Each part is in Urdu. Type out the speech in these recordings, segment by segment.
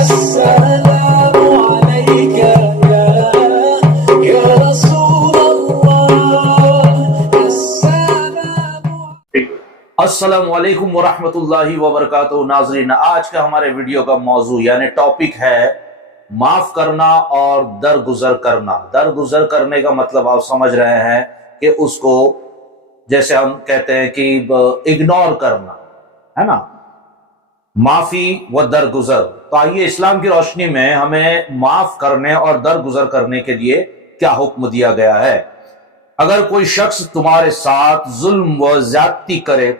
السلام عليك يا رسول الله السلام علیکم ورحمۃ اللہ وبرکاتہ۔ ناظرین، آج کا ہمارے ویڈیو کا موضوع یعنی ٹاپک ہے معاف کرنا اور درگزر کرنا۔ درگزر کرنے کا مطلب آپ سمجھ رہے ہیں کہ اس کو جیسے ہم کہتے ہیں کہ اگنور کرنا ہے نا، معافی و درگزر۔ تو آئیے اسلام کی روشنی میں ہمیں معاف کرنے اور درگزر کرنے کے لیے کیا حکم دیا گیا ہے۔ اگر کوئی شخص تمہارے ساتھ ظلم و زیادتی کرے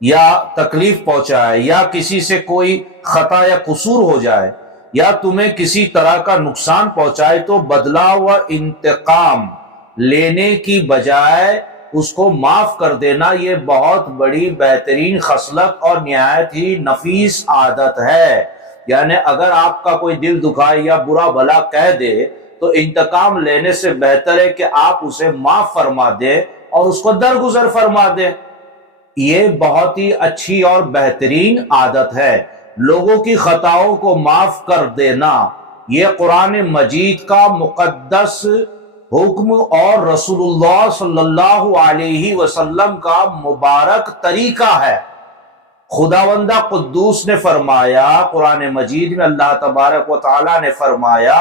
یا تکلیف پہنچائے یا کسی سے کوئی خطا یا قصور ہو جائے یا تمہیں کسی طرح کا نقصان پہنچائے تو بدلہ و انتقام لینے کی بجائے اس کو معاف کر دینا، یہ بہت بڑی بہترین خصلت اور نہایت ہی نفیس عادت ہے۔ یعنی اگر آپ کا کوئی دل دکھائے یا برا بھلا کہہ دے تو انتقام لینے سے بہتر ہے کہ آپ اسے معاف فرما دیں اور اس کو درگزر فرما دیں۔ یہ بہت ہی اچھی اور بہترین عادت ہے، لوگوں کی خطاؤں کو معاف کر دینا۔ یہ قرآن مجید کا مقدس حکم اور رسول اللہ صلی اللہ علیہ وسلم کا مبارک طریقہ ہے۔ خداوندہ قدوس نے فرمایا، قرآن مجید میں اللہ تبارک و تعالی نے فرمایا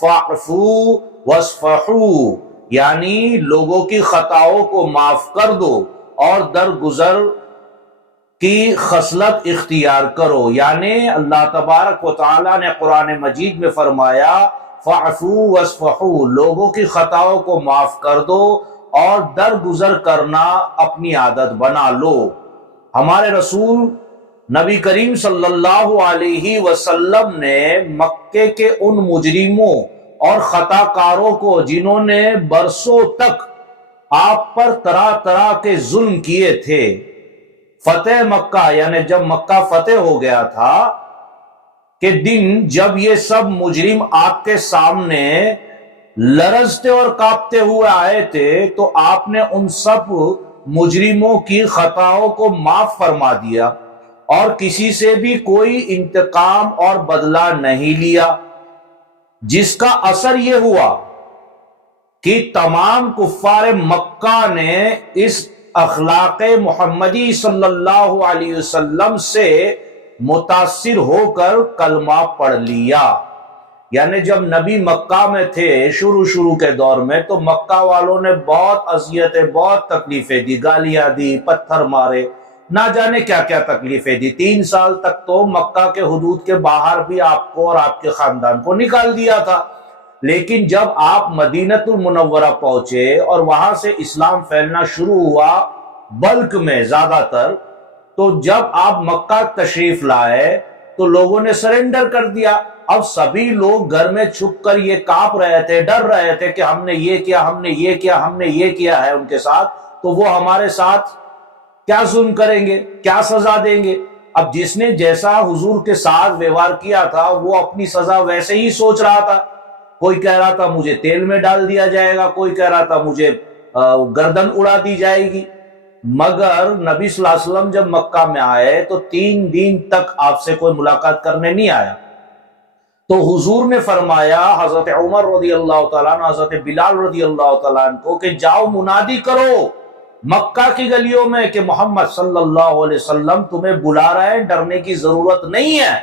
فَاعْفُوا وَاصْفَحُوا، یعنی لوگوں کی خطاؤں کو معاف کر دو اور درگزر کی خصلت اختیار کرو۔ یعنی اللہ تبارک و تعالی نے قرآن مجید میں فرمایا فَاعْفُوا وَاصْفَحُوا، لوگوں کی خطاؤں کو معاف کر دو اور درگزر کرنا اپنی عادت بنا لو۔ ہمارے رسول نبی کریم صلی اللہ علیہ وسلم نے مکے کے ان مجرموں اور خطا کاروں کو جنہوں نے برسوں تک آپ پر طرح طرح کے ظلم کیے تھے، فتح مکہ یعنی جب مکہ فتح ہو گیا تھا کہ دن جب یہ سب مجرم آپ کے سامنے لرزتے اور کانپتے ہوئے آئے تھے تو آپ نے ان سب مجرموں کی خطاؤں کو معاف فرما دیا اور کسی سے بھی کوئی انتقام اور بدلہ نہیں لیا، جس کا اثر یہ ہوا کہ تمام کفار مکہ نے اس اخلاق محمدی صلی اللہ علیہ وسلم سے متاثر ہو کر کلمہ پڑھ لیا۔ یعنی جب نبی مکہ میں تھے شروع کے دور میں تو مکہ والوں نے بہت اذیتیں، بہت تکلیفیں دی، گالیاں دی، پتھر مارے، نہ جانے کیا کیا تکلیفیں دی۔ 3 سال تک تو مکہ کے حدود کے باہر بھی آپ کو اور آپ کے خاندان کو نکال دیا تھا۔ لیکن جب آپ مدینۃ المنورہ پہنچے اور وہاں سے اسلام پھیلنا شروع ہوا بلک میں زیادہ تر، تو جب آپ مکہ تشریف لائے تو لوگوں نے سرنڈر کر دیا۔ اب سبھی لوگ گھر میں چھپ کر یہ کانپ رہے تھے، ڈر رہے تھے کہ ہم نے یہ کیا، ہم نے یہ کیا، ہم نے یہ کیا ہے ان کے ساتھ، تو وہ ہمارے ساتھ کیا ظلم کریں گے، کیا سزا دیں گے۔ اب جس نے جیسا حضور کے ساتھ ویوہار کیا تھا وہ اپنی سزا ویسے ہی سوچ رہا تھا۔ کوئی کہہ رہا تھا مجھے تیل میں ڈال دیا جائے گا، کوئی کہہ رہا تھا مجھے گردن اڑا دی جائے گی۔ مگر نبی صلی اللہ علیہ وسلم جب مکہ میں آئے تو 3 دن تک آپ سے کوئی ملاقات کرنے نہیں آیا۔ تو حضور نے فرمایا حضرت عمر رضی اللہ تعالیٰ عنہ، حضرت بلال رضی اللہ تعالیٰ عنہ کو کہ جاؤ منادی کرو مکہ کی گلیوں میں کہ محمد صلی اللہ علیہ وسلم تمہیں بلا رہے ہیں، ڈرنے کی ضرورت نہیں ہے۔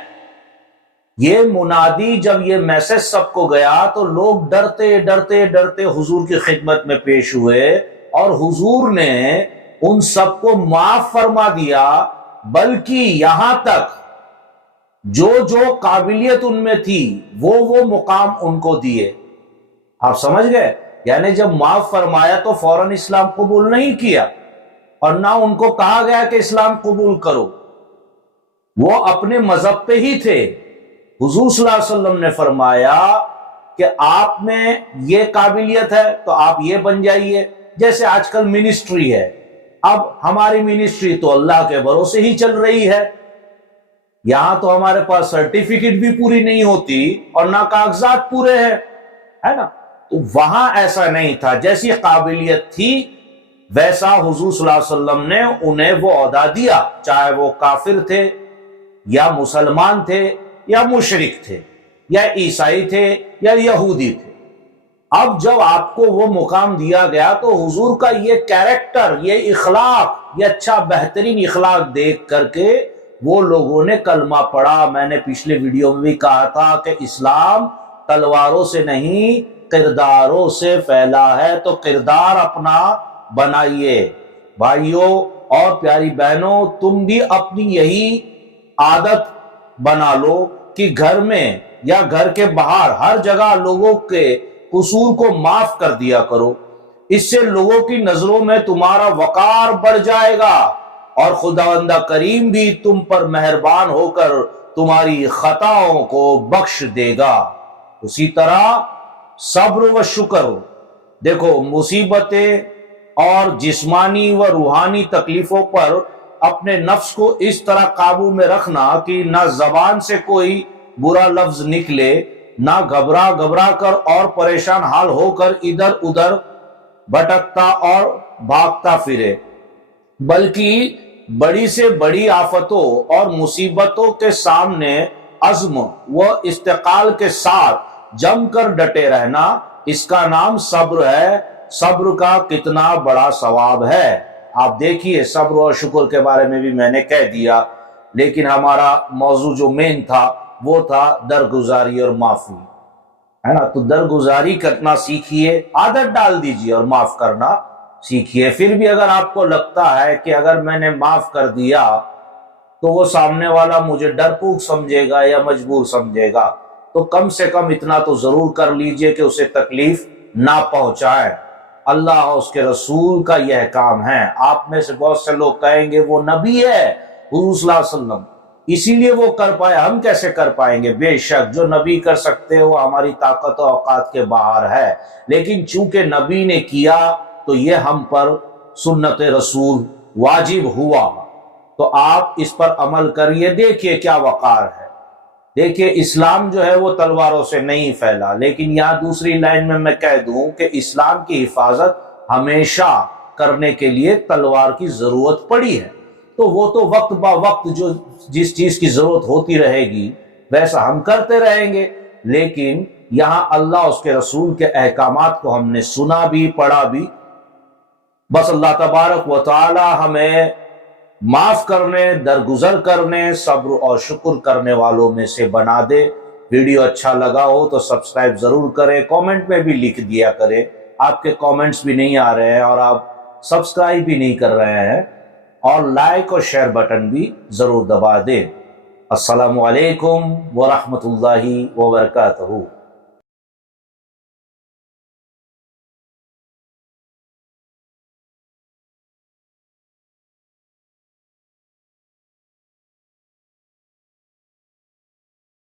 یہ منادی جب یہ میسج سب کو گیا تو لوگ ڈرتے ڈرتے ڈرتے حضور کی خدمت میں پیش ہوئے اور حضور نے ان سب کو معاف فرما دیا، بلکہ یہاں تک جو جو قابلیت ان میں تھی وہ مقام ان کو دیے۔ آپ سمجھ گئے؟ یعنی جب معاف فرمایا تو فوراً اسلام قبول نہیں کیا اور نہ ان کو کہا گیا کہ اسلام قبول کرو، وہ اپنے مذہب پہ ہی تھے۔ حضور صلی اللہ علیہ وسلم نے فرمایا کہ آپ میں یہ قابلیت ہے تو آپ یہ بن جائیے۔ جیسے آج کل منسٹری ہے، اب ہماری منسٹری تو اللہ کے بھروسے ہی چل رہی ہے، یہاں تو ہمارے پاس سرٹیفکیٹ بھی پوری نہیں ہوتی اور نہ کاغذات پورے ہیں، ہے نا۔ تو وہاں ایسا نہیں تھا، جیسی قابلیت تھی ویسا حضور صلی اللہ علیہ وسلم نے انہیں وہ عہدہ دیا، چاہے وہ کافر تھے یا مسلمان تھے یا مشرک تھے یا عیسائی تھے یا یہودی تھے۔ اب جب آپ کو وہ مقام دیا گیا تو حضور کا یہ کیریکٹر، یہ اخلاق، یہ اچھا بہترین اخلاق دیکھ کر کے وہ لوگوں نے کلمہ پڑھا۔ میں نے پچھلے ویڈیو میں بھی کہا تھا کہ اسلام تلواروں سے نہیں کرداروں سے پھیلا ہے، تو کردار اپنا بنائیے۔ بھائیوں اور پیاری بہنوں، تم بھی اپنی یہی عادت بنا لو کہ گھر میں یا گھر کے باہر ہر جگہ لوگوں کے قصور کو معاف کر دیا کرو۔ اس سے لوگوں کی نظروں میں تمہارا وقار بڑھ جائے گا اور خداوند کریم بھی تم پر مہربان ہو کر تمہاری خطاؤں کو بخش دے گا۔ اسی طرح صبر و شکر، دیکھو مصیبتیں اور جسمانی و روحانی تکلیفوں پر اپنے نفس کو اس طرح قابو میں رکھنا کہ نہ زبان سے کوئی برا لفظ نکلے، نہ گھبرا کر اور پریشان حال ہو کر ادھر ادھر بھٹکتا اور بھاگتا پھرے، بلکہ بڑی سے بڑی آفتوں اور مصیبتوں کے سامنے عزم و استقال کے ساتھ جم کر ڈٹے رہنا، اس کا نام صبر ہے۔ صبر کا کتنا بڑا ثواب ہے۔ آپ دیکھیے، صبر اور شکر کے بارے میں بھی میں نے کہہ دیا، لیکن ہمارا موضوع جو مین تھا وہ تھا درگزاری اور معافی، ہے نا؟ تو درگزاری کرنا سیکھیے، عادت ڈال دیجیے اور معاف کرنا سیکھیے۔ پھر بھی اگر آپ کو لگتا ہے کہ اگر میں نے معاف کر دیا تو وہ سامنے والا مجھے ڈرپوک سمجھے گا یا مجبور سمجھے گا، تو کم سے کم اتنا تو ضرور کر لیجئے کہ اسے تکلیف نہ پہنچائے۔ اللہ اور اس کے رسول کا یہ کام ہے۔ آپ میں سے بہت سے لوگ کہیں گے وہ نبی ہے حضور صلی اللہ علیہ وسلم، اسی لیے وہ کر پائے، ہم کیسے کر پائیں گے؟ بے شک جو نبی کر سکتے وہ ہماری طاقت و اوقات کے باہر ہے، لیکن چونکہ نبی نے کیا تو یہ ہم پر سنت رسول واجب ہوا، تو آپ اس پر عمل کریے۔ دیکھیے کیا وقار ہے۔ دیکھیے اسلام جو ہے وہ تلواروں سے نہیں پھیلا، لیکن یہاں دوسری لائن میں کہہ دوں کہ اسلام کی حفاظت ہمیشہ کرنے کے لیے تلوار کی ضرورت پڑی ہے، تو وہ تو وقت با وقت جو جس چیز کی ضرورت ہوتی رہے گی ویسا ہم کرتے رہیں گے، لیکن یہاں اللہ اس کے رسول کے احکامات کو ہم نے سنا بھی پڑھا بھی۔ بس اللہ تبارک و تعالی ہمیں معاف کرنے، درگزر کرنے، صبر اور شکر کرنے والوں میں سے بنا دے۔ ویڈیو اچھا لگا ہو تو سبسکرائب ضرور کریں، کامنٹ میں بھی لکھ دیا کریں۔ آپ کے کامنٹس بھی نہیں آ رہے ہیں اور آپ سبسکرائب بھی نہیں کر رہے ہیں، اور لائک اور شیئر بٹن بھی ضرور دبا دیں۔ السلام علیکم ورحمۃ اللہ وبرکاتہ۔